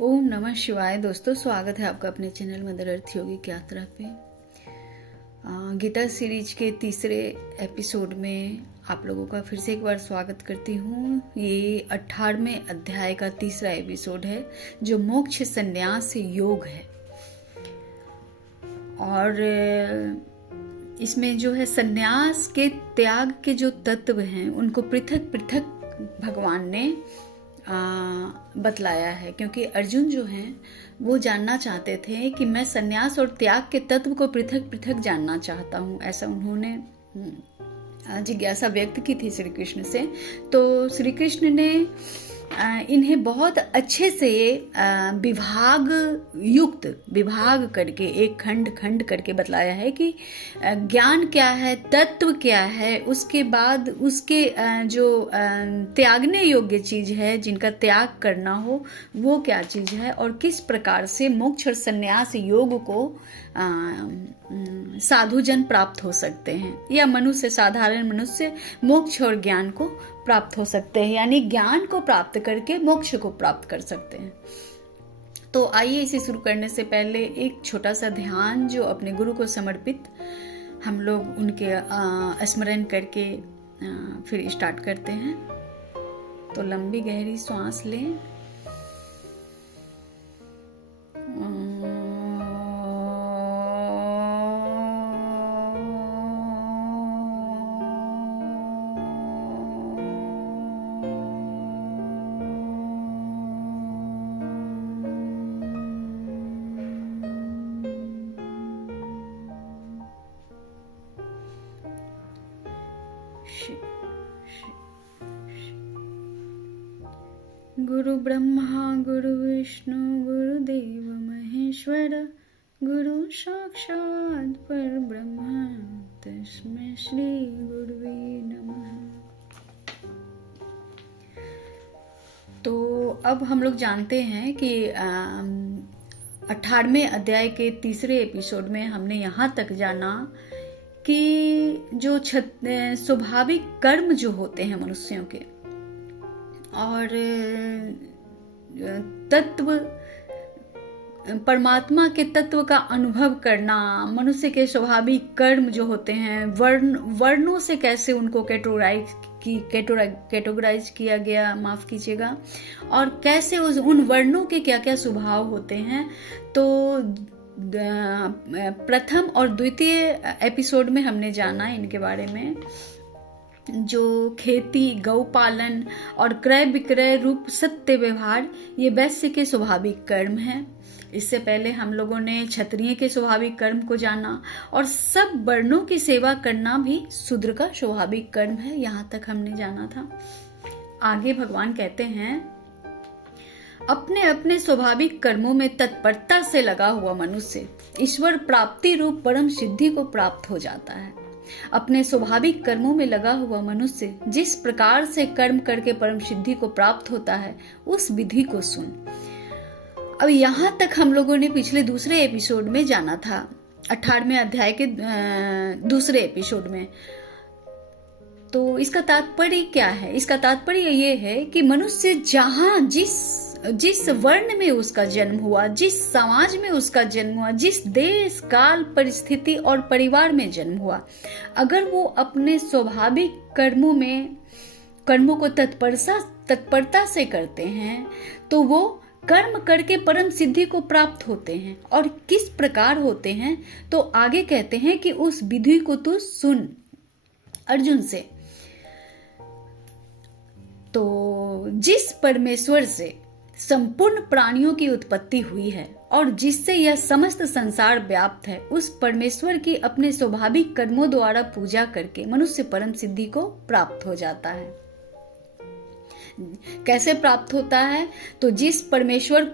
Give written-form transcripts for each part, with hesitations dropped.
ओम नमः शिवाय। दोस्तों, स्वागत है आपका अपने चैनल मदर अर्थ योगी की यात्रा पे। गीता सीरीज के तीसरे एपिसोड में आप लोगों का फिर से एक बार स्वागत करती हूँ। ये 18वें अध्याय का तीसरा एपिसोड है जो मोक्ष संन्यास योग है। और इसमें जो है संन्यास के त्याग के जो तत्व हैं उनको पृथक पृथक भगवान ने बतलाया है, क्योंकि अर्जुन जो हैं वो जानना चाहते थे कि मैं संन्यास और त्याग के तत्व को पृथक पृथक जानना चाहता हूँ। ऐसा उन्होंने जिज्ञासा व्यक्त की थी श्री कृष्ण से। तो श्री कृष्ण ने इन्हें बहुत अच्छे से विभाग करके एक खंड खंड करके बतलाया है कि ज्ञान क्या है, तत्व क्या है, उसके बाद उसके जो त्यागने योग्य चीज है, जिनका त्याग करना हो वो क्या चीज है, और किस प्रकार से मोक्ष और संन्यास योग को साधु जन प्राप्त हो सकते हैं, या मनुष्य, साधारण मनुष्य मोक्ष और ज्ञान को प्राप्त हो सकते हैं, यानी ज्ञान को प्राप्त करके मोक्ष को प्राप्त कर सकते हैं। तो आइए इसे शुरू करने से पहले एक छोटा सा ध्यान जो अपने गुरु को समर्पित हम लोग उनके स्मरण करके फिर स्टार्ट करते हैं। तो लंबी गहरी सांस लें। गुरु ब्रह्मा गुरु विष्णु गुरुदेव महेश्वर, गुरु साक्षात् परब्रह्म तस्मै श्री गुरुवे नमः। तो अब हम लोग जानते हैं कि 18वें अध्याय के तीसरे एपिसोड में हमने यहाँ तक जाना कि जो स्वाभाविक कर्म जो होते हैं मनुष्यों के, और तत्व परमात्मा के तत्व का अनुभव करना, मनुष्य के स्वाभाविक कर्म जो होते हैं, वर्णों से कैसे उनको कैटेगराइज किया गया, माफ कीजिएगा, और कैसे उन वर्णों के क्या क्या स्वभाव होते हैं। तो प्रथम और द्वितीय एपिसोड में हमने जाना इनके बारे में, जो खेती, गौपालन और क्रय विक्रय रूप सत्य व्यवहार, ये वैश्य के स्वाभाविक कर्म हैं। इससे पहले हम लोगों ने क्षत्रिय के स्वाभाविक कर्म को जाना, और सब वर्णों की सेवा करना भी शूद्र का स्वाभाविक कर्म है। यहाँ तक हमने जाना था। आगे भगवान कहते हैं, अपने अपने स्वाभाविक कर्मों में तत्परता से लगा हुआ मनुष्य ईश्वर प्राप्ति रूप परम सिद्धि को प्राप्त हो जाता है। अपने स्वाभाविक कर्मों में लगा हुआ मनुष्य जिस प्रकार से कर्म करके परम सिद्धि को प्राप्त होता है, उस विधि को सुन। अब यहाँ तक हम लोगों ने पिछले दूसरे एपिसोड में जाना था, 18वें अध्याय के दूसरे एपिसोड में। तो इसका तात्पर्य क्या है? इसका तात्पर्य ये है कि मनुष्य जहाँ जिस वर्ण में उसका जन्म हुआ, जिस समाज में उसका जन्म हुआ, जिस देश काल परिस्थिति और परिवार में जन्म हुआ, अगर वो अपने स्वाभाविक कर्मों को तत्परता से करते हैं तो वो कर्म करके परम सिद्धि को प्राप्त होते हैं। और किस प्रकार होते हैं? तो आगे कहते हैं कि उस विधि को तू सुन अर्जुन से। तो जिस परमेश्वर से संपूर्ण प्राणियों की उत्पत्ति हुई है और जिससे यह समस्त संसार व्याप्त है, उस परमेश्वर की अपने स्वाभाविक कर्मों द्वारा पूजा करके मनुष्य परम सिद्धि को प्राप्त हो जाता है। कैसे प्राप्त होता है? तो जिस परमेश्वर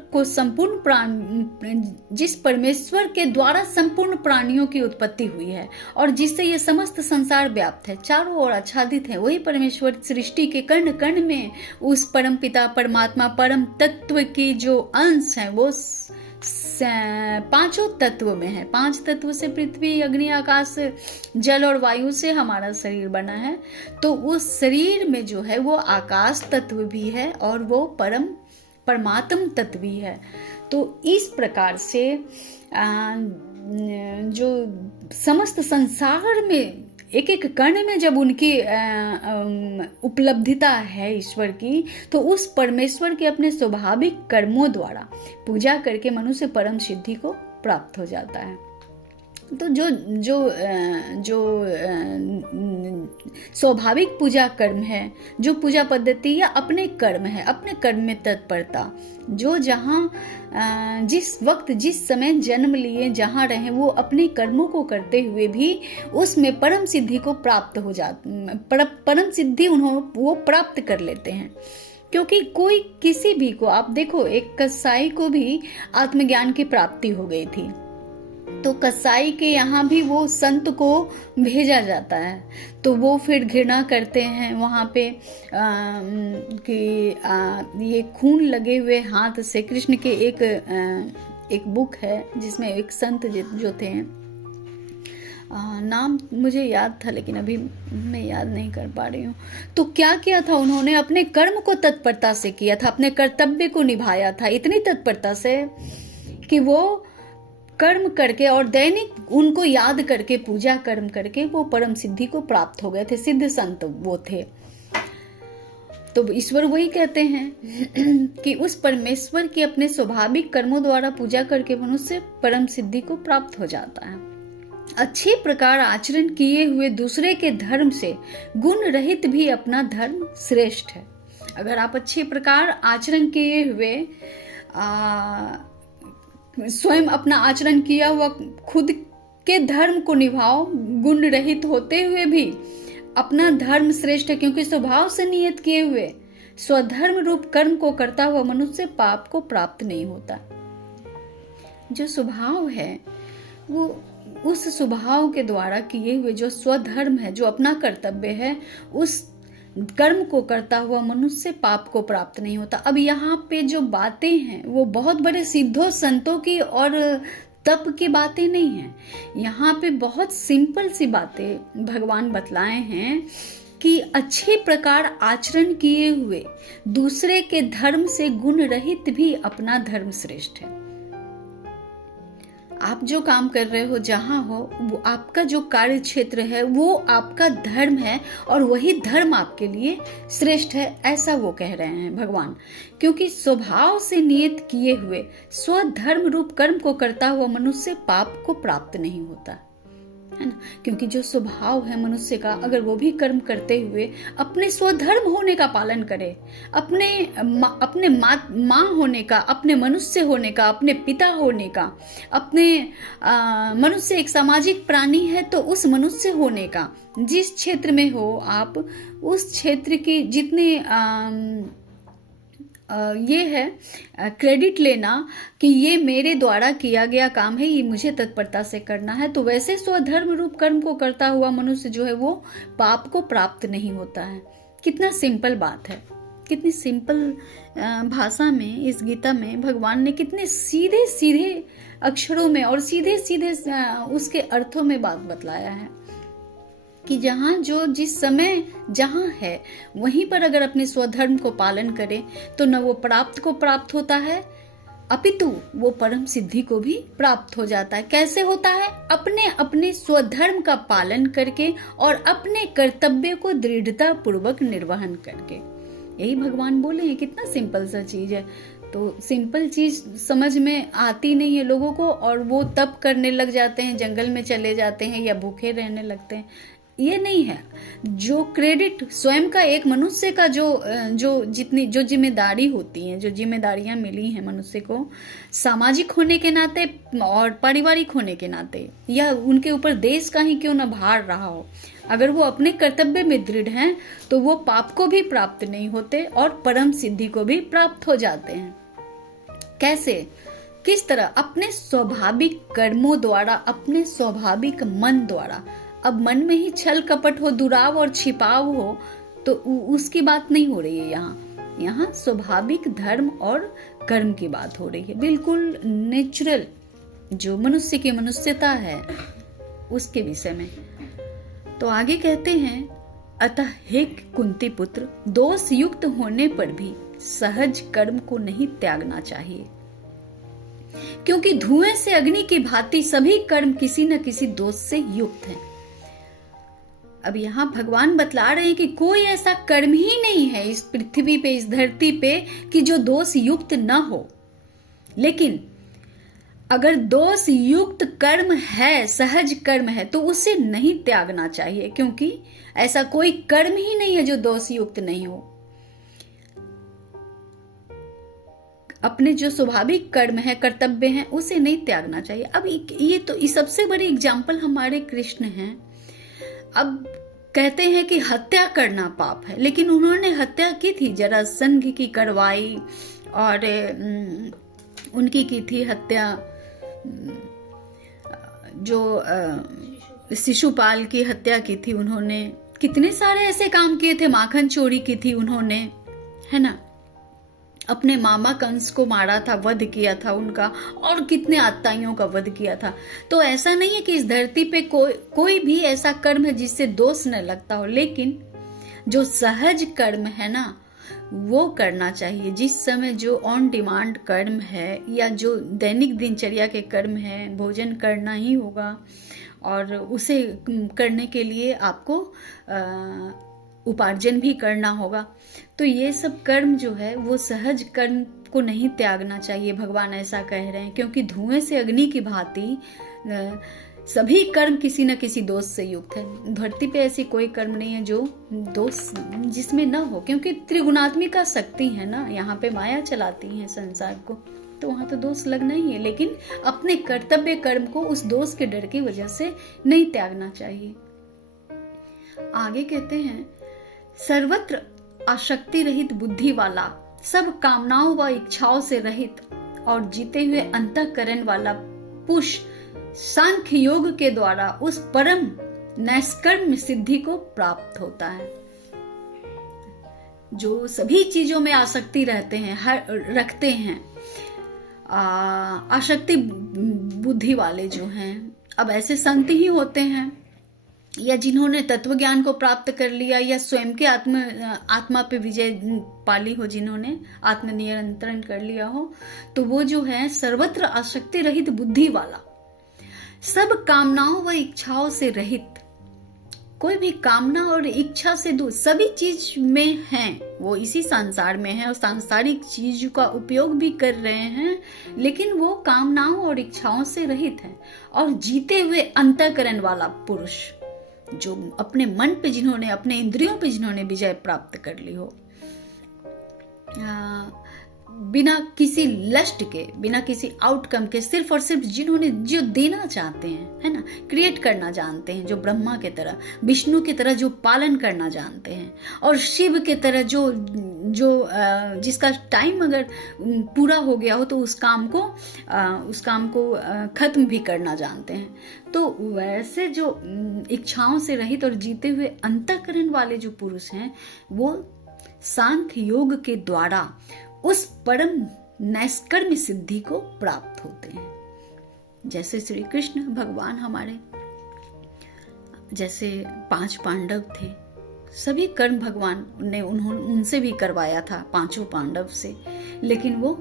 के द्वारा संपूर्ण प्राणियों की उत्पत्ति हुई है और जिससे ये समस्त संसार व्याप्त है, चारों ओर आच्छादित है, वही परमेश्वर सृष्टि के कण कण में उस परम पिता परमात्मा परम तत्व की जो अंश है वो पांचों तत्व में है। 5 तत्व से पृथ्वी, अग्नि, आकाश, जल और वायु से हमारा शरीर बना है। तो उस शरीर में जो है वो आकाश तत्व भी है और वो परम परमात्म तत्व ही है। तो इस प्रकार से जो समस्त संसार में एक एक कण में जब उनकी उपलब्धिता है ईश्वर की, तो उस परमेश्वर के अपने स्वाभाविक कर्मों द्वारा पूजा करके मनुष्य परम सिद्धि को प्राप्त हो जाता है। तो जो जो जो स्वाभाविक पूजा कर्म है, जो पूजा पद्धति या अपने कर्म है, अपने कर्म में तत्परता, जो जहाँ जिस वक्त जिस समय जन्म लिए जहाँ रहे वो अपने कर्मों को करते हुए भी उसमें परम सिद्धि को प्राप्त हो परम सिद्धि वो प्राप्त कर लेते हैं। क्योंकि कोई किसी भी को, आप देखो एक कसाई को भी आत्मज्ञान की प्राप्ति हो गई थी, तो कसाई के यहाँ भी वो संत को भेजा जाता है, तो वो फिर घृणा करते हैं वहाँ पे कि ये खून लगे हुए हाथ से। कृष्ण के एक बुक है जिसमें एक संत जो थे, नाम मुझे याद था लेकिन अभी मैं याद नहीं कर पा रही हूँ। तो क्या किया था उन्होंने, अपने कर्म को तत्परता से किया था, अपने कर्तव्य को निभाया था इतनी तत्परता से कि वो कर्म करके और दैनिक उनको याद करके पूजा कर्म करके वो परम सिद्धि को प्राप्त हो गए थे। सिद्ध संत वो थे। तो ईश्वर वही कहते हैं कि उस परमेश्वर के अपने स्वाभाविक कर्मों द्वारा पूजा करके मनुष्य परम सिद्धि को प्राप्त हो जाता है। अच्छे प्रकार आचरण किए हुए दूसरे के धर्म से गुण रहित भी अपना धर्म श्रेष्ठ है। अगर आप अच्छे प्रकार आचरण किए हुए स्वयं अपना आचरण किया हुआ खुद के धर्म को निभाओ, गुण रहित होते हुए भी अपना धर्म श्रेष्ठ है, क्योंकि स्वभाव से नियत किए हुए स्वधर्म रूप कर्म को करता हुआ मनुष्य पाप को प्राप्त नहीं होता। जो स्वभाव है वो उस स्वभाव के द्वारा किए हुए जो स्वधर्म है, जो अपना कर्तव्य है, उस कर्म को करता हुआ मनुष्य पाप को प्राप्त नहीं होता। अब यहाँ पे जो बातें हैं वो बहुत बड़े सिद्धों संतों की और तप की बातें नहीं हैं। यहाँ पे बहुत सिंपल सी बातें भगवान बतलाए हैं कि अच्छे प्रकार आचरण किए हुए दूसरे के धर्म से गुण रहित भी अपना धर्म श्रेष्ठ है। आप जो काम कर रहे हो, जहां हो, वो आपका जो कार्य क्षेत्र है वो आपका धर्म है और वही धर्म आपके लिए श्रेष्ठ है, ऐसा वो कह रहे हैं भगवान। क्योंकि स्वभाव से नियत किए हुए स्वधर्म रूप कर्म को करता हुआ मनुष्य पाप को प्राप्त नहीं होता है ना। क्योंकि जो स्वभाव है मनुष्य का, अगर वो भी कर्म करते हुए अपने स्वधर्म होने का पालन करे, अपने माँ होने का, अपने मनुष्य होने का, अपने पिता होने का, अपने मनुष्य एक सामाजिक प्राणी है तो उस मनुष्य होने का, जिस क्षेत्र में हो आप उस क्षेत्र की जितने ये है क्रेडिट लेना कि ये मेरे द्वारा किया गया काम है, ये मुझे तत्परता से करना है, तो वैसे स्वधर्म रूप कर्म को करता हुआ मनुष्य जो है वो पाप को प्राप्त नहीं होता है। कितना सिंपल बात है, कितनी सिंपल भाषा में इस गीता में भगवान ने कितने सीधे सीधे अक्षरों में और सीधे सीधे उसके अर्थों में बात बतलाया है कि जहाँ जो जिस समय जहाँ है वहीं पर अगर अपने स्वधर्म को पालन करे तो न वो प्राप्त को प्राप्त होता है, अपितु वो परम सिद्धि को भी प्राप्त हो जाता है। कैसे होता है? अपने अपने स्वधर्म का पालन करके और अपने कर्तव्य को दृढ़ता पूर्वक निर्वहन करके। यही भगवान बोले हैं। कितना सिंपल सा चीज है। तो सिंपल चीज समझ में आती नहीं है लोगों को और वो तप करने लग जाते हैं, जंगल में चले जाते हैं या भूखे रहने लगते हैं। ये नहीं है। जो क्रेडिट स्वयं का एक मनुष्य का जो जिम्मेदारी होती है, जो जिम्मेदारियां मिली हैं मनुष्य को सामाजिक होने के नाते और पारिवारिक होने के नाते, या उनके ऊपर देश का ही क्यों न भार रहा हो, अगर वो अपने कर्तव्य में दृढ़ हैं तो वो पाप को भी प्राप्त नहीं होते और परम सिद्धि को भी प्राप्त हो जाते हैं। कैसे? किस तरह? अपने स्वाभाविक कर्मों द्वारा, अपने स्वाभाविक मन द्वारा। अब मन में ही छल कपट हो, दुराव और छिपाव हो तो उसकी बात नहीं हो रही है यहाँ स्वाभाविक धर्म और कर्म की बात हो रही है। बिल्कुल नेचुरल जो मनुष्य की मनुष्यता है उसके विषय में। तो आगे कहते हैं, अतः हे कुंती पुत्र, दोष युक्त होने पर भी सहज कर्म को नहीं त्यागना चाहिए, क्योंकि धुएं से अग्नि की भांति सभी कर्म किसी न किसी दोष से युक्त हैं। अब यहाँ भगवान बतला रहे हैं कि कोई ऐसा कर्म ही नहीं है इस पृथ्वी पे, इस धरती पे, कि जो दोष युक्त न हो। लेकिन अगर दोष युक्त कर्म है, सहज कर्म है, तो उसे नहीं त्यागना चाहिए, क्योंकि ऐसा कोई कर्म ही नहीं है जो दोष युक्त नहीं हो। अपने जो स्वाभाविक कर्म है, कर्तव्य हैं, उसे नहीं त्यागना चाहिए। अब ये तो सबसे बड़ी एग्जाम्पल हमारे कृष्ण हैं। अब कहते हैं कि हत्या करना पाप है, लेकिन उन्होंने हत्या की थी, जरासंध की करवाई, और उनकी की थी हत्या, जो शिशुपाल की हत्या की थी उन्होंने। कितने सारे ऐसे काम किए थे, माखन चोरी की थी उन्होंने, है ना, अपने मामा कंस को मारा था, वध किया था उनका, और कितने आत्ताइयों का वध किया था। तो ऐसा नहीं है कि इस धरती पे कोई भी ऐसा कर्म है जिससे दोष न लगता हो, लेकिन जो सहज कर्म है ना, वो करना चाहिए। जिस समय जो ऑन डिमांड कर्म है, या जो दैनिक दिनचर्या के कर्म है, भोजन करना ही होगा, और उसे करने के लिए आपको उपार्जन भी करना होगा। तो ये सब कर्म जो है वो सहज कर्म को नहीं त्यागना चाहिए, भगवान ऐसा कह रहे हैं, क्योंकि धुएं से अग्नि की भांति सभी कर्म किसी न किसी दोष से युक्त है। धरती पे ऐसी कोई कर्म नहीं है जो दोष जिसमें न हो, क्योंकि त्रिगुणात्मिका शक्ति है ना, यहाँ पे माया चलाती है संसार को, तो वहां तो दोष लगना ही है। लेकिन अपने कर्तव्य कर्म को उस दोष के डर की वजह से नहीं त्यागना चाहिए। आगे कहते हैं, सर्वत्र आसक्ति रहित बुद्धि वाला, सब कामनाओं व इच्छाओं से रहित और जीते हुए अंतःकरण वाला पुरुष सांख्य योग के द्वारा उस परम नैष्कर्म सिद्धि को प्राप्त होता है। जो सभी चीजों में आसक्ति रखते हैं, आसक्ति बुद्धि वाले जो हैं, अब ऐसे संत ही होते हैं, या जिन्होंने तत्व ज्ञान को प्राप्त कर लिया, या स्वयं के आत्मा पे विजय पाली हो, जिन्होंने आत्म नियंत्रण कर लिया हो, तो वो जो है सर्वत्र आसक्ति रहित बुद्धि वाला, सब कामनाओं व इच्छाओं से रहित, कोई भी कामना और इच्छा से दूर, सभी चीज में हैं, वो इसी संसार में है और सांसारिक चीज का उपयोग भी कर रहे हैं, लेकिन वो कामनाओं और इच्छाओं से रहित है, और जीते हुए अंतःकरण वाला पुरुष, जो अपने मन पे जिन्होंने, अपने इंद्रियों पे जिन्होंने विजय प्राप्त कर ली हो, बिना किसी लस्ट के, बिना किसी आउटकम के, सिर्फ और सिर्फ जिन्होंने जो देना चाहते हैं, है ना, क्रिएट करना जानते हैं, जो ब्रह्मा के तरह, विष्णु की तरह जो पालन करना जानते हैं, और शिव के तरह जो जिसका टाइम अगर पूरा हो गया हो तो उस काम को खत्म भी करना जानते हैं। तो वैसे जो इच्छाओं से रहित और जीते हुए अंतःकरण वाले जो पुरुष हैं, वो सांख्य योग के द्वारा उस परम नैष्कर्म सिद्धि को प्राप्त होते हैं। जैसे श्री कृष्ण भगवान हमारे, जैसे 5 पांडव थे, सभी कर्म भगवान ने उनसे भी करवाया था, 5 पांडव से, लेकिन वो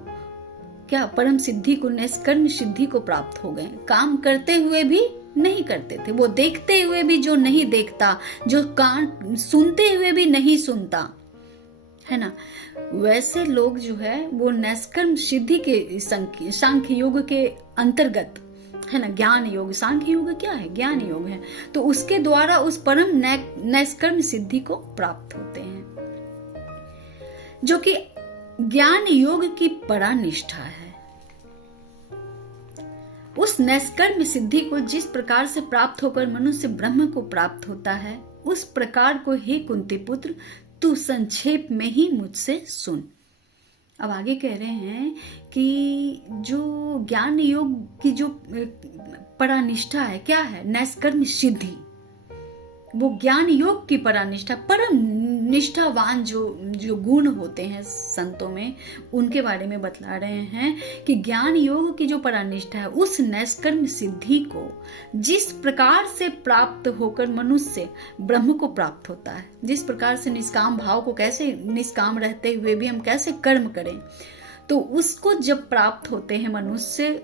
क्या परम सिद्धि को, नैष्कर्म सिद्धि को प्राप्त हो गए। काम करते हुए भी नहीं करते थे, वो देखते हुए भी जो नहीं देखता, जो कान सुनते हुए भी नहीं सुनता, है ना, वैसे लोग जो है वो नैष्कर्म सिद्धि के सांख्य योग के अंतर्गत, है ना, ज्ञान योग, सांख्य योग क्या है, ज्ञान योग है, तो उसके द्वारा उस परम नैष्कर्म सिद्धि को प्राप्त होते हैं, जो कि ज्ञान योग की परा निष्ठा है। उस नैष्कर्म सिद्धि को जिस प्रकार से प्राप्त होकर मनुष्य ब्रह्म को प्राप्त होता है, उस प्रकार को हे कुंती पुत्र तू संक्षेप में ही मुझसे सुन। अब आगे कह रहे हैं कि जो ज्ञान योग की जो परानिष्ठा है, क्या है, नैष्कर्म सिद्धि, वो ज्ञान योग की परानिष्ठा, परम निष्ठावान जो जो गुण होते हैं संतों में, उनके बारे में बतला रहे हैं कि ज्ञान योग की जो परानिष्ठा है, उस नैष्कर्म सिद्धि को जिस प्रकार से प्राप्त होकर मनुष्य ब्रह्म को प्राप्त होता है, जिस प्रकार से निष्काम भाव को, कैसे निष्काम रहते हुए भी हम कैसे कर्म करें, तो उसको जब प्राप्त होते हैं मनुष्य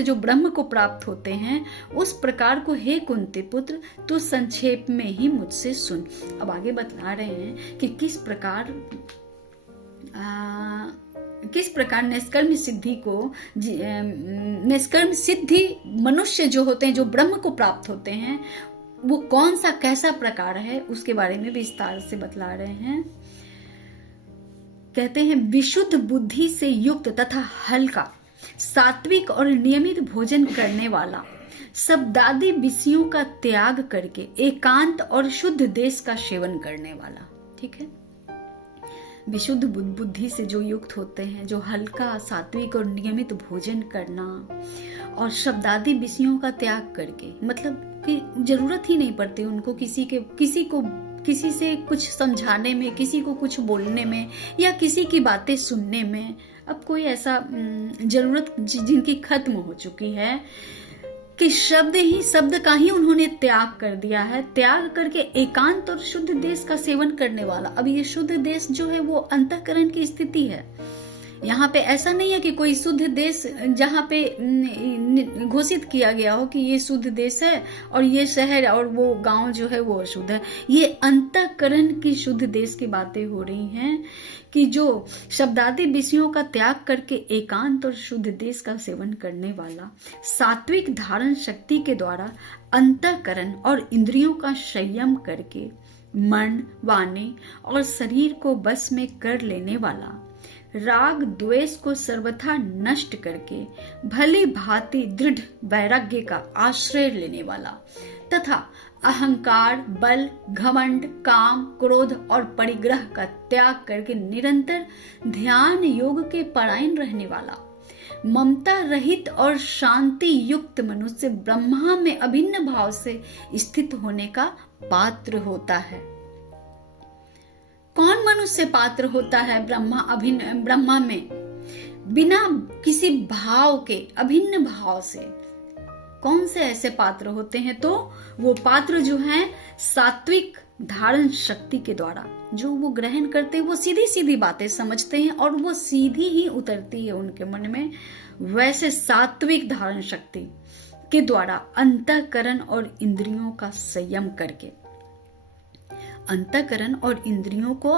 जो ब्रह्म को प्राप्त होते हैं, उस प्रकार को हे कुंती पुत्र तो संक्षेप में ही मुझसे सुन। अब आगे बतला रहे हैं कि किस प्रकार निष्कर्म सिद्धि को, निष्कर्म सिद्धि मनुष्य जो होते हैं, जो ब्रह्म को प्राप्त होते हैं, वो कौन सा कैसा प्रकार है, उसके बारे में विस्तार से बतला रहे हैं। कहते हैं विशुद्ध बुद्धि से युक्त तथा हल्का, सात्विक और नियमित भोजन करने वाला, शब्दादि विषयों का त्याग करके एकांत और शुद्ध देश का सेवन करने वाला। ठीक है, विशुद्ध बुद्धि से जो युक्त होते हैं, जो हल्का, सात्विक और नियमित भोजन करना और शब्दादि विषयों का त्याग करके, मतलब कि जरूरत ही नहीं पड़ती उनको किसी से कुछ समझाने में, किसी को कुछ बोलने में या किसी की बातें सुनने में। अब कोई ऐसा जरूरत जिनकी खत्म हो चुकी है कि शब्द का ही उन्होंने त्याग कर दिया है, त्याग करके एकांत और शुद्ध देश का सेवन करने वाला। अब ये शुद्ध देश जो है वो अंतःकरण की स्थिति है। यहाँ पे ऐसा नहीं है कि कोई शुद्ध देश जहाँ पे घोषित किया गया हो कि ये शुद्ध देश है और ये शहर और वो गांव जो है वो अशुद्ध है। ये अंतःकरण की शुद्ध देश की बातें हो रही हैं कि जो शब्दादि विषयों का त्याग करके एकांत और शुद्ध देश का सेवन करने वाला, सात्विक धारण शक्ति के द्वारा अंतःकरण और इंद्रियों का संयम करके मन, वाणी और शरीर को बस में कर लेने वाला, राग द्वेष को सर्वथा नष्ट करके भली भांति दृढ़ वैराग्य का आश्रय लेने वाला तथा अहंकार, बल, घमंड, काम, क्रोध और परिग्रह का त्याग करके निरंतर ध्यान योग के परायण रहने वाला, ममता रहित और शांति युक्त मनुष्य ब्रह्मा में अभिन्न भाव से स्थित होने का पात्र होता है। कौन मनुष्य पात्र होता है ब्रह्मा में बिना किसी भाव के, अभिन्न भाव से? कौन से ऐसे पात्र होते हैं? तो वो पात्र जो हैं सात्विक धारण शक्ति के द्वारा, जो वो ग्रहण करते हैं, वो सीधी सीधी बातें समझते हैं और वो सीधी ही उतरती है उनके मन में। वैसे सात्विक धारण शक्ति के द्वारा अंतःकरण और इंद्रियों का संयम करके, अंतःकरण और इंद्रियों को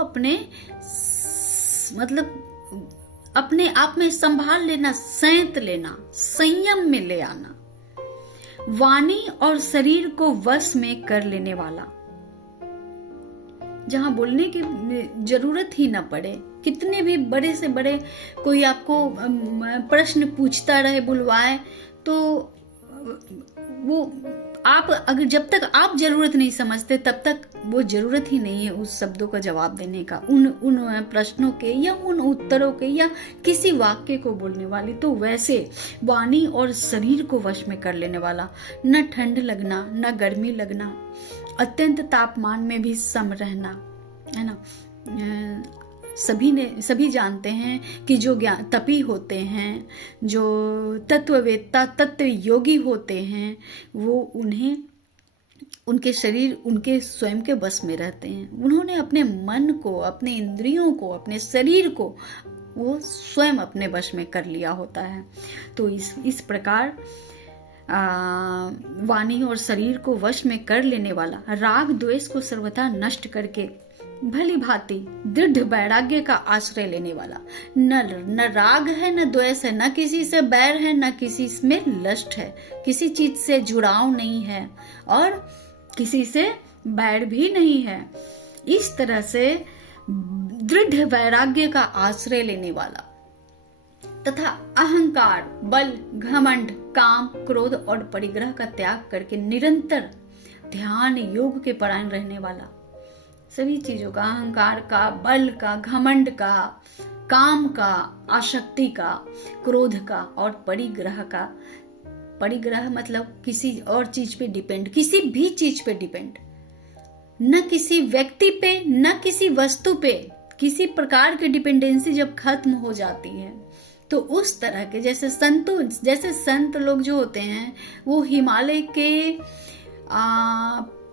अपने आप में संभाल लेना, संयत लेना, संयम में ले आना, वाणी और शरीर को वश में कर लेने वाला, जहां बोलने की जरूरत ही ना पड़े, कितने भी बड़े से बड़े कोई आपको प्रश्न पूछता रहे, बुलवाए, तो वो आप अगर जब तक आप जरूरत नहीं समझते तब तक वो जरूरत ही नहीं है उस शब्दों का जवाब देने का, उन प्रश्नों के या उन उत्तरों के या किसी वाक्य को बोलने वाली। तो वैसे वाणी और शरीर को वश में कर लेने वाला, न ठंड लगना न गर्मी लगना, अत्यंत तापमान में भी सम रहना, है ना। सभी जानते हैं कि जो तपी होते हैं, जो तत्ववेत्ता, तत्व योगी होते हैं, वो उनके शरीर उनके स्वयं के बस में रहते हैं। उन्होंने अपने मन को, अपने इंद्रियों को, अपने शरीर को वो स्वयं अपने वश में कर लिया होता है। तो इस प्रकार वाणी और शरीर को वश में कर लेने वाला, राग द्वेष को सर्वथा नष्ट करके भली भांति दृढ़ वैराग्य का आश्रय लेने वाला, न राग है न द्वेष है, न किसी से बैर है न किसी में लस्ट है, किसी चीज से जुड़ाव नहीं है और किसी से बैर भी नहीं है। इस तरह से दृढ़ वैराग्य का आश्रय लेने वाला तथा अहंकार, बल, घमंड, काम, क्रोध और परिग्रह का त्याग करके निरंतर ध्यान योग के परायण रहने वाला, सभी चीजों का, अहंकार का, बल का, घमंड का, काम का, आसक्ति का, क्रोध का और परिग्रह का परिग्रह मतलब किसी और चीज पे डिपेंड, किसी भी चीज पे डिपेंड, न किसी व्यक्ति पे न किसी वस्तु पे, किसी प्रकार की डिपेंडेंसी जब खत्म हो जाती है तो उस तरह के जैसे संत लोग जो होते हैं वो हिमालय के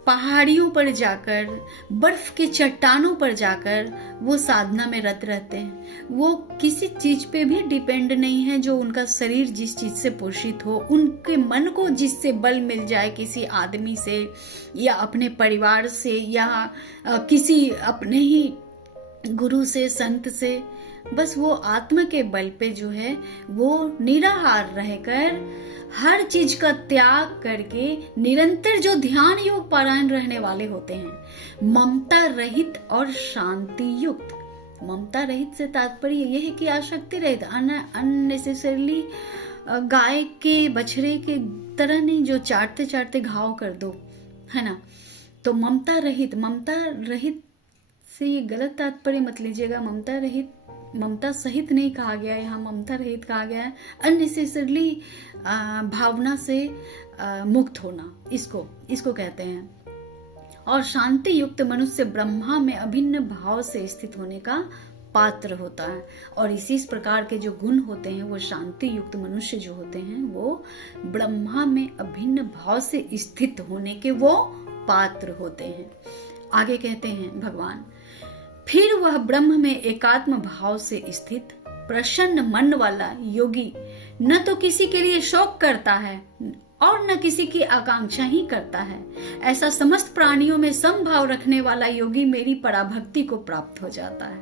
पहाड़ियों पर जाकर, बर्फ के चट्टानों पर जाकर वो साधना में रत रहते हैं। वो किसी चीज पे भी डिपेंड नहीं है, जो उनका शरीर जिस चीज से पोषित हो, उनके मन को जिससे बल मिल जाए, किसी आदमी से या अपने परिवार से या किसी अपने ही गुरु से, संत से, बस वो आत्मा के बल पे जो है वो निराहार रहकर हर चीज का त्याग करके निरंतर जो ध्यान योग पारायण रहने वाले होते हैं, ममता रहित और शांति युक्त। ममता रहित से तात्पर्य यह है कि आसक्ति रहित, अननेसेसरली गाय के बछड़े के तरह नहीं जो चाटते चाटते घाव कर दो, है ना। तो ममता रहित से ये गलत तात्पर्य मत लीजिएगा। ममता सहित नहीं कहा गया, यहाँ ममता रहित कहा गया है। अननेसेसरली भावना से मुक्त होना, इसको कहते हैं। और शांति युक्त मनुष्य ब्रह्मा में अभिन्न भाव से स्थित होने का पात्र होता है। और इसी प्रकार के जो गुण होते हैं, वो शांति युक्त मनुष्य जो होते हैं वो ब्रह्मा में अभिन्न भाव से स्थित होने के वो पात्र होते हैं। आगे कहते हैं भगवान, फिर वह ब्रह्म में एकात्म भाव से स्थित प्रसन्न मन वाला योगी न तो किसी के लिए शोक करता है और न किसी की आकांक्षा ही करता है। ऐसा समस्त प्राणियों में समभाव रखने वाला योगी मेरी पराभक्ति को प्राप्त हो जाता है।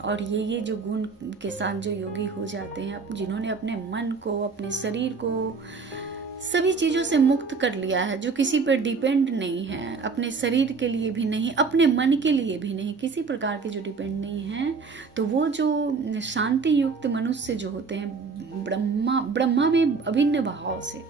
और ये जो गुण के साथ जो योगी हो जाते हैं, जिन्होंने अपने मन को, अपने शरीर को सभी चीजों से मुक्त कर लिया है, जो किसी पर डिपेंड नहीं है, अपने शरीर के लिए भी नहीं, अपने मन के लिए भी नहीं, किसी प्रकार के जो डिपेंड नहीं है, तो वो जो शांति युक्त मनुष्य जो होते हैं ब्रह्मा में अभिन्न भाव से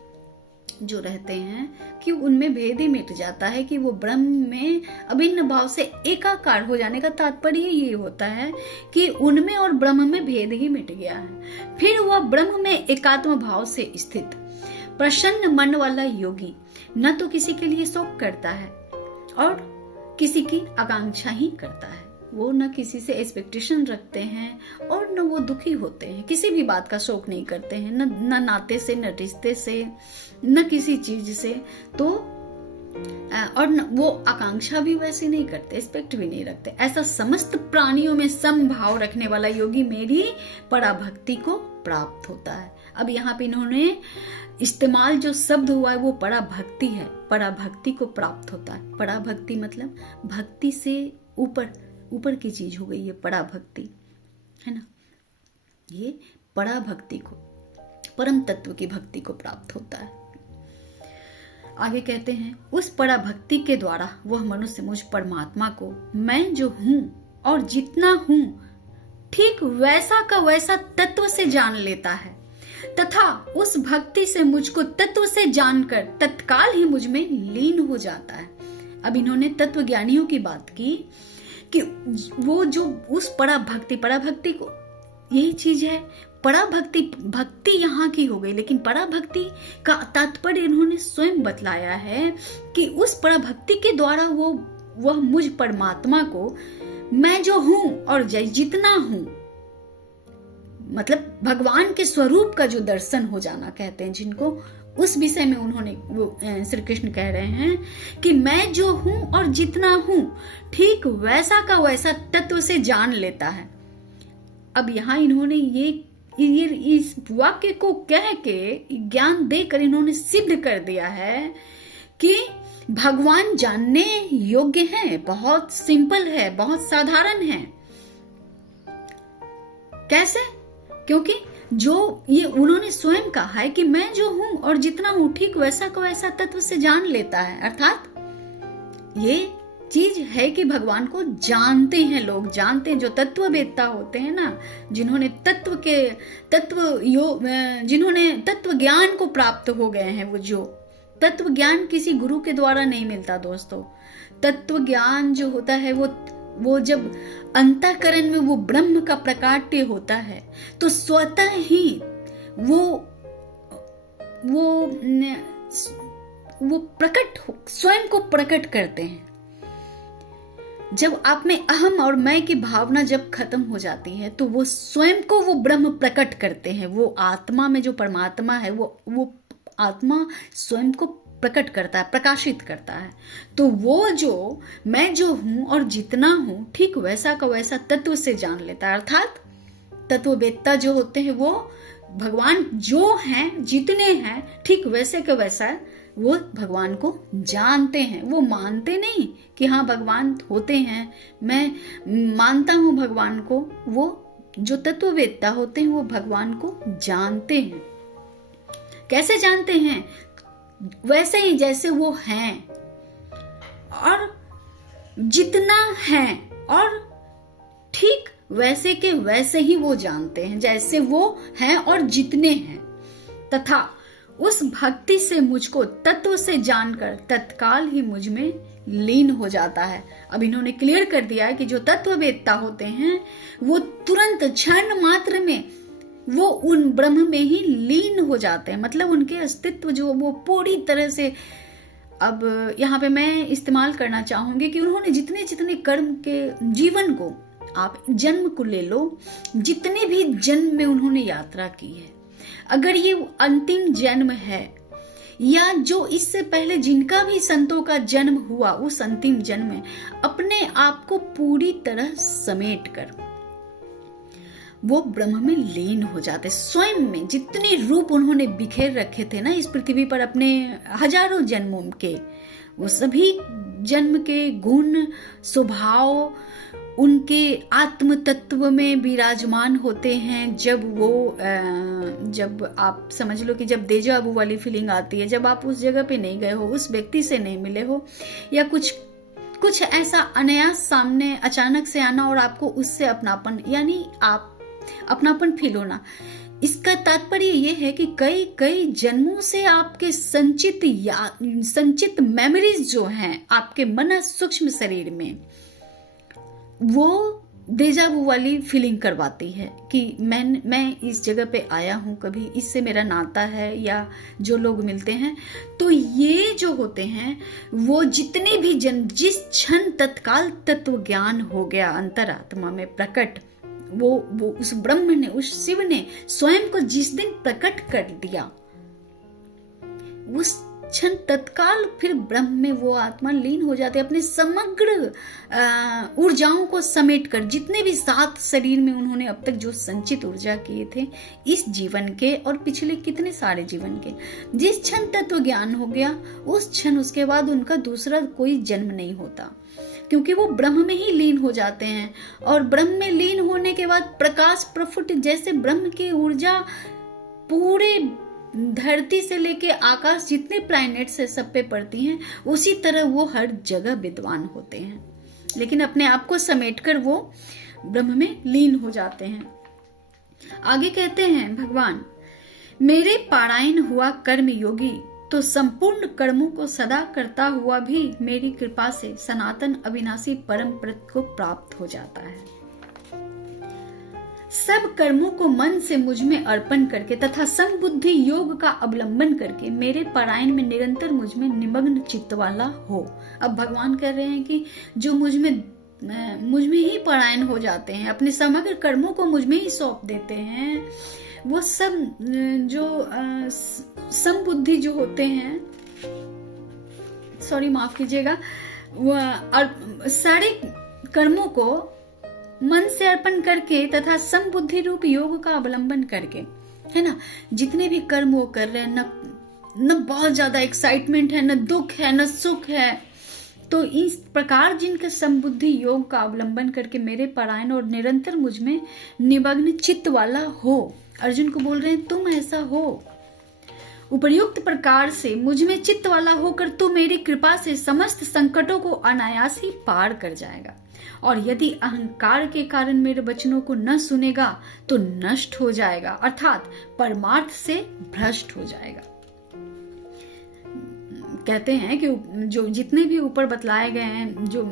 जो रहते हैं, कि उनमें भेद ही मिट जाता है, कि वो ब्रह्म में अभिन्न भाव से एकाकार हो जाने का तात्पर्य ये होता है कि उनमें और ब्रह्म में भेद ही मिट गया है। फिर वह ब्रह्म में एकात्म भाव से स्थित प्रसन्न मन वाला योगी न तो किसी के लिए शोक करता है और किसी की आकांक्षा ही करता है। वो न किसी से एक्सपेक्टेशन रखते हैं और न वो दुखी होते हैं, किसी भी बात का शोक नहीं करते हैं, न नाते से, न रिश्ते से, न किसी चीज से। तो और वो आकांक्षा भी वैसे नहीं करते, एक्सपेक्ट भी नहीं रखते। ऐसा समस्त प्राणियों में समभाव रखने वाला योगी मेरी पराभक्ति को प्राप्त होता है। अब यहाँ पे इन्होंने इस्तेमाल जो शब्द हुआ है वो पराभक्ति है, पराभक्ति को प्राप्त होता है। पराभक्ति मतलब भक्ति से ऊपर की चीज हो गई है पराभक्ति, है ना। ये पराभक्ति को, परम तत्व की भक्ति को प्राप्त होता है। आगे कहते हैं, उस पराभक्ति के द्वारा वह मनुष्य मुझ परमात्मा को मैं जो हूं और जितना हूं ठीक वैसा का वैसा तत्व से जान लेता है, तथा उस भक्ति से मुझको तत्व से जानकर तत्काल ही मुझ में लीन हो जाता है। अब इन्होंने तत्व ज्ञानियों की बात की कि वो जो उस पराभक्ति को, यही चीज है भक्ति यहाँ की हो गई, लेकिन पराभक्ति का तात्पर्य इन्होंने स्वयं बतलाया है कि उस पराभक्ति के द्वारा वह मुझ परमात्मा को मैं जो हूं और जितना हूं, मतलब भगवान के स्वरूप का जो दर्शन हो जाना कहते हैं जिनको, उस विषय में उन्होंने श्री कृष्ण कह रहे हैं कि मैं जो हूं और जितना हूं ठीक वैसा का वैसा तत्व से जान लेता है। अब यहाँ इन्होंने ये इस वाक्य को कह के ज्ञान देकर इन्होंने सिद्ध कर दिया है कि भगवान जानने योग्य है, बहुत सिंपल है, बहुत साधारण है। कैसे? क्योंकि जो ये उन्होंने स्वयं कहा है कि मैं जो हूं और जितना हूं ठीक वैसा का वैसा तत्व से जान लेता है। अर्थात ये चीज है कि भगवान को जानते हैं, लोग जानते हैं, जो तत्ववेत्ता होते हैं ना, जिन्होंने जिन्होंने तत्व ज्ञान को प्राप्त हो गए हैं। वो जो तत्व ज्ञान किसी गुरु के द्वारा नहीं मिलता दोस्तों। तत्व ज्ञान जो होता है वो जब अंतःकरण में वो ब्रह्म का प्रकाट्य होता है तो स्वतः ही वो वो प्रकट स्वयं को प्रकट करते हैं। जब आप में अहम और मैं की भावना जब खत्म हो जाती है तो वो स्वयं को वो ब्रह्म प्रकट करते हैं। वो आत्मा में जो परमात्मा है वो आत्मा स्वयं को प्रकट करता है, प्रकाशित करता है। तो वो जो मैं जो हूं और जितना हूं ठीक वैसा का वैसा तत्व से जान लेता है। अर्थात तत्ववेत्ता जो होते हैं वो भगवान जो हैं, जितने हैं, ठीक वैसे का वैसा वो भगवान को जानते हैं। वो मानते नहीं कि हाँ भगवान होते हैं, मैं मानता हूं भगवान को। वो जो तत्ववेत्ता होते हैं वो भगवान को जानते हैं। कैसे जानते हैं? वैसे ही जैसे वो हैं और जितना है, और ठीक वैसे के वैसे ही वो जानते हैं जैसे वो हैं और जितने हैं। तथा उस भक्ति से मुझको तत्व से जानकर तत्काल ही मुझ में लीन हो जाता है। अब इन्होंने क्लियर कर दिया है कि जो तत्ववेत्ता होते हैं वो तुरंत क्षण मात्र में वो उन ब्रह्म में ही लीन हो जाते हैं। मतलब उनके अस्तित्व जो वो पूरी तरह से, अब यहाँ पे मैं इस्तेमाल करना चाहूंगी कि उन्होंने जितने जितने कर्म के जीवन को, आप जन्म को ले लो, जितने भी जन्म में उन्होंने यात्रा की है, अगर ये अंतिम जन्म है या जो इससे पहले जिनका भी संतों का जन्म हुआ उस अंतिम जन्म में अपने आप को पूरी तरह समेट कर वो ब्रह्म में लीन हो जाते। स्वयं में जितने रूप उन्होंने बिखेर रखे थे ना इस पृथ्वी पर अपने हजारों जन्मों के, वो सभी जन्म के गुण स्वभाव उनके आत्म तत्व में विराजमान होते हैं। जब आप समझ लो कि जब देजा वू वाली फीलिंग आती है, जब आप उस जगह पे नहीं गए हो, उस व्यक्ति से नहीं मिले हो, या कुछ ऐसा अनायास सामने अचानक से आना और आपको उससे अपनापन, यानी आप अपनापन फील होना। इसका तात्पर्य ये है कि कई कई जन्मों से आपके संचित मेमोरीज जो हैं आपके मन सूक्ष्म शरीर में, वो देजावू वाली फीलिंग करवाती है कि मैं इस जगह पे आया हूँ, कभी इससे मेरा नाता है, या जो लोग मिलते हैं। तो ये जो होते हैं वो जितने भी जन्म, जिस क्षण तत्काल तत्व ज्ञान हो गया अंतरात्मा में प्रकट, वो उस ब्रह्म ने, उस शिव ने स्वयं को जिस दिन प्रकट कर दिया, उस क्षण तत्काल फिर ब्रह्म में वो आत्मा लीन हो जाती है। अपने समग्र ऊर्जाओं को समेटकर, जितने भी 7 शरीर में उन्होंने अब तक जो संचित ऊर्जा किए थे इस जीवन के और पिछले कितने सारे जीवन के, जिस क्षण तत्व ज्ञान हो गया उस क्षण उसके बाद उनका दूसरा कोई जन्म नहीं होता, क्योंकि वो ब्रह्म में ही लीन हो जाते हैं। और ब्रह्म में लीन होने के बाद प्रकाश प्रफुट, जैसे ब्रह्म की ऊर्जा पूरे धरती से लेके आकाश जितने प्लैनेट से सब पे पड़ती हैं, उसी तरह वो हर जगह विद्वान होते हैं, लेकिन अपने आप को समेटकर वो ब्रह्म में लीन हो जाते हैं। आगे कहते हैं भगवान, मेरे पारायण हुआ कर्म योगी तो संपूर्ण कर्मों को सदा करता हुआ भी मेरी कृपा से सनातन अविनाशी परम पद को प्राप्त हो जाता है। सब कर्मों को मन से मुझ में अर्पण करके तथा समबुद्धि योग का अवलंबन करके मेरे पारायण में निरंतर मुझ में निमग्न चित्त वाला हो। अब भगवान कह रहे हैं कि जो मुझ में ही पारायण हो जाते हैं, अपने समग्र कर्मों को मुझ में ही सौंप देते हैं, वो सब जो समबुद्धि जो होते हैं, सॉरी माफ कीजिएगा, वो सारे कर्मों को मन से अर्पण करके तथा समबुद्धि रूप योग का अवलंबन करके, है ना, जितने भी कर्म वो कर रहे हैं, न बहुत ज्यादा एक्साइटमेंट है, न दुख है, न सुख है, तो इस प्रकार जिनके समबुद्धि योग का अवलंबन करके मेरे पारायण और निरंतर मुझ में निमग्न चित्त वाला हो। अर्जुन को बोल रहे हैं तुम ऐसा हो, उपर्युक्त प्रकार से मुझ में चित्त वाला होकर तू मेरी कृपा से समस्त संकटों को अनायास ही पार कर जाएगा, और यदि अहंकार के कारण मेरे वचनों को न सुनेगा तो नष्ट हो जाएगा, अर्थात परमार्थ से भ्रष्ट हो जाएगा। कहते हैं कि जो जितने भी ऊपर बतलाए गए हैं जो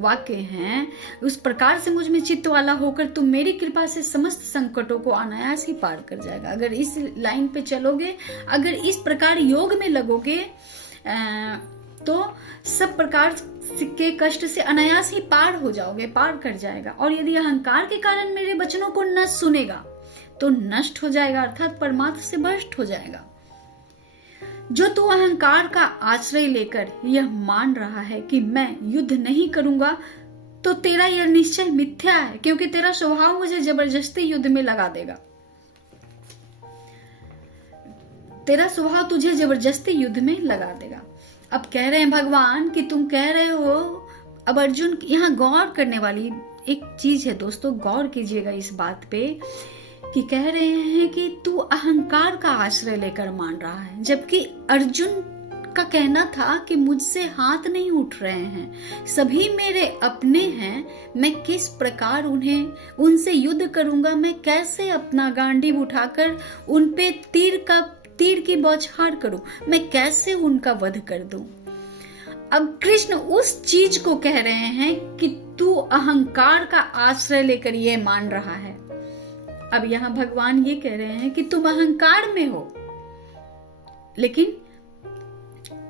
वाक्य हैं, उस प्रकार से मुझ में चित्त वाला होकर तुम मेरी कृपा से समस्त संकटों को अनायास ही पार कर जाएगा। अगर इस लाइन पे चलोगे, अगर इस प्रकार योग में लगोगे तो सब प्रकार के कष्ट से अनायास ही पार हो जाओगे, पार कर जाएगा। और यदि अहंकार के कारण मेरे वचनों को न सुनेगा तो नष्ट हो जाएगा, अर्थात परमात्मा से भ्रष्ट हो जाएगा। जो तू अहंकार का आश्रय लेकर यह मान रहा है कि मैं युद्ध नहीं करूंगा, तो तेरा यह निश्चय मिथ्या है, क्योंकि तेरा स्वभाव मुझे जबरदस्ती युद्ध में लगा देगा। तेरा स्वभाव तुझे जबरदस्ती युद्ध में लगा देगा। अब कह रहे हैं भगवान कि तुम कह रहे हो, अब अर्जुन यहाँ गौर करने वाली एक चीज है दोस्तों, गौर कीजिएगा इस बात पे कि कह रहे हैं कि तू अहंकार का आश्रय लेकर मान रहा है, जबकि अर्जुन का कहना था कि मुझसे हाथ नहीं उठ रहे हैं, सभी मेरे अपने हैं, मैं किस प्रकार उनसे युद्ध करूंगा, मैं कैसे अपना गांडीव उठाकर उन पे तीर की बौछार करूं, मैं कैसे उनका वध कर दूं। अब कृष्ण उस चीज को कह रहे हैं कि तू अहंकार का आश्रय लेकर ये मान रहा है। अब यहां भगवान ये कह रहे हैं कि तुम अहंकार में हो, लेकिन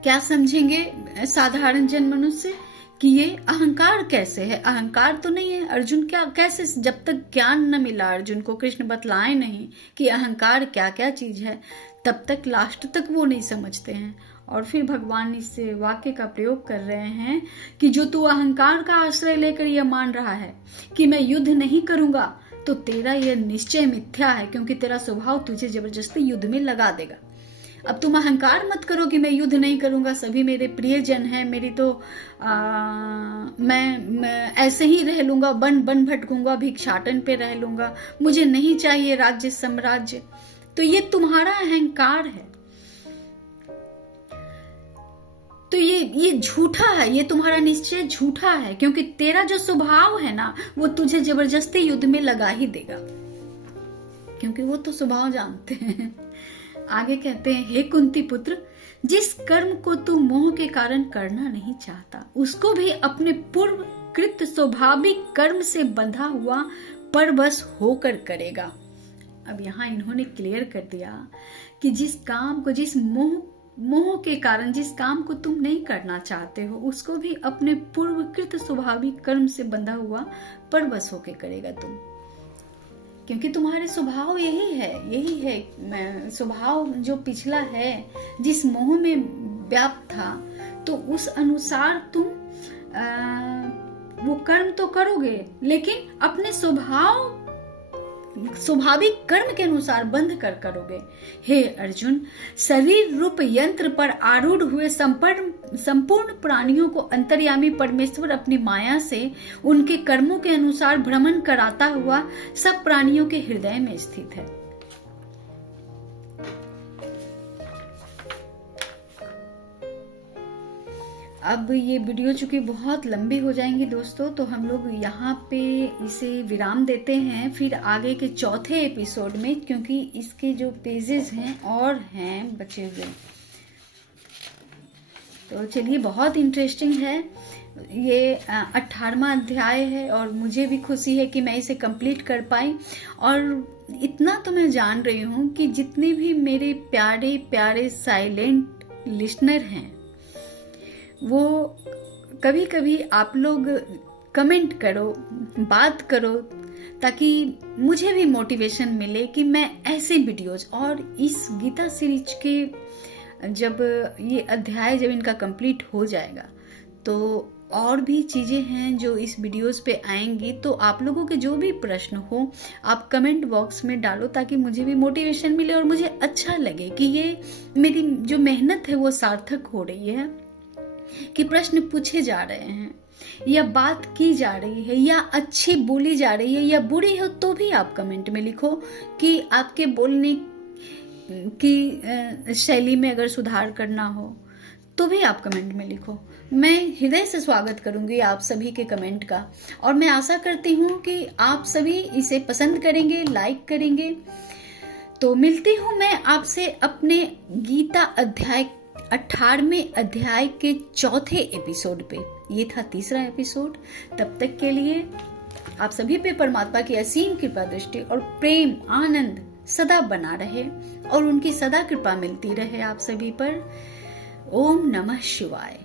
क्या समझेंगे साधारण जन मनुष्य कि ये अहंकार कैसे है? अहंकार तो नहीं है। अर्जुन क्या कैसे, जब तक ज्ञान न मिला अर्जुन को, कृष्ण बतलाए नहीं कि अहंकार क्या क्या चीज है, तब तक लास्ट तक वो नहीं समझते हैं। और फिर भगवान इस वाक्य का प्रयोग कर रहे हैं कि जो तू अहंकार का आश्रय लेकर यह मान रहा है कि मैं युद्ध नहीं करूंगा, तो तेरा यह निश्चय मिथ्या है, क्योंकि तेरा स्वभाव तुझे जबरदस्ती युद्ध में लगा देगा। अब तुम अहंकार मत करो कि मैं युद्ध नहीं करूंगा, सभी मेरे प्रियजन हैं, मेरी तो मैं ऐसे ही रह लूंगा, बन भटकूंगा, भिक्षाटन पे रह लूंगा, मुझे नहीं चाहिए राज्य साम्राज्य। तो ये तुम्हारा अहंकार है, तो ये झूठा है, ये तुम्हारा निश्चय झूठा है, क्योंकि तेरा जो स्वभाव है ना, वो तुझे जबरदस्ती युद्ध में लगा ही देगा, क्योंकि वो तो स्वभाव जानते हैं। आगे कहते हैं, हे कुंती पुत्र, जिस कर्म को तू मोह के कारण करना नहीं चाहता, उसको भी अपने पूर्व कृत स्वाभाविक कर्म से बंधा हुआ परवश होकर करेगा। अब यहाँ इन्होंने क्लियर कर दिया कि जिस काम को, जिस मोह के कारण जिस काम को तुम नहीं करना चाहते हो, उसको भी अपने पूर्वकृत स्वाभाविक कर्म से बंधा हुआ परवश होके करेगा तुम, क्योंकि तुम्हारे स्वभाव यही है स्वभाव जो पिछला है, जिस मोह में व्याप्त था, तो उस अनुसार तुम वो कर्म तो करोगे, लेकिन अपने स्वाभाविक कर्म के अनुसार बंध कर करोगे। हे अर्जुन, शरीर रूप यंत्र पर आरूढ़ हुए संपूर्ण प्राणियों को अंतर्यामी परमेश्वर अपनी माया से उनके कर्मों के अनुसार भ्रमण कराता हुआ सब प्राणियों के हृदय में स्थित है। अब ये वीडियो चूंकि बहुत लंबी हो जाएंगी दोस्तों, तो हम लोग यहाँ पे इसे विराम देते हैं, फिर आगे के चौथे एपिसोड में, क्योंकि इसके जो पेजेस हैं और हैं बचे हुए। तो चलिए, बहुत इंटरेस्टिंग है ये 18वां अध्याय है, और मुझे भी खुशी है कि मैं इसे कंप्लीट कर पाई। और इतना तो मैं जान रही हूँ कि जितने भी मेरे प्यारे प्यारे साइलेंट लिसनर हैं, वो कभी कभी आप लोग कमेंट करो, बात करो, ताकि मुझे भी मोटिवेशन मिले कि मैं ऐसे वीडियोज, और इस गीता सीरीज के जब ये अध्याय जब इनका कंप्लीट हो जाएगा, तो और भी चीज़ें हैं जो इस वीडियोस पे आएंगी। तो आप लोगों के जो भी प्रश्न हो, आप कमेंट बॉक्स में डालो, ताकि मुझे भी मोटिवेशन मिले और मुझे अच्छा लगे कि ये मेरी जो मेहनत है वो सार्थक हो रही है, कि प्रश्न पूछे जा रहे हैं, या बात की जा रही है, या अच्छी बोली जा रही है, या बुरी हो तो भी आप कमेंट में लिखो कि आपके बोलने की शैली में अगर सुधार करना हो तो भी आप कमेंट में लिखो। मैं हृदय से स्वागत करूंगी आप सभी के कमेंट का, और मैं आशा करती हूँ कि आप सभी इसे पसंद करेंगे, लाइक करेंगे। तो मिलती हूँ मैं आपसे अपने गीता 18वें अध्याय के चौथे एपिसोड पे। ये था तीसरा एपिसोड। तब तक के लिए आप सभी पे परमात्मा की असीम कृपा दृष्टि और प्रेम आनंद सदा बना रहे और उनकी सदा कृपा मिलती रहे आप सभी पर। ओम नमः शिवाय।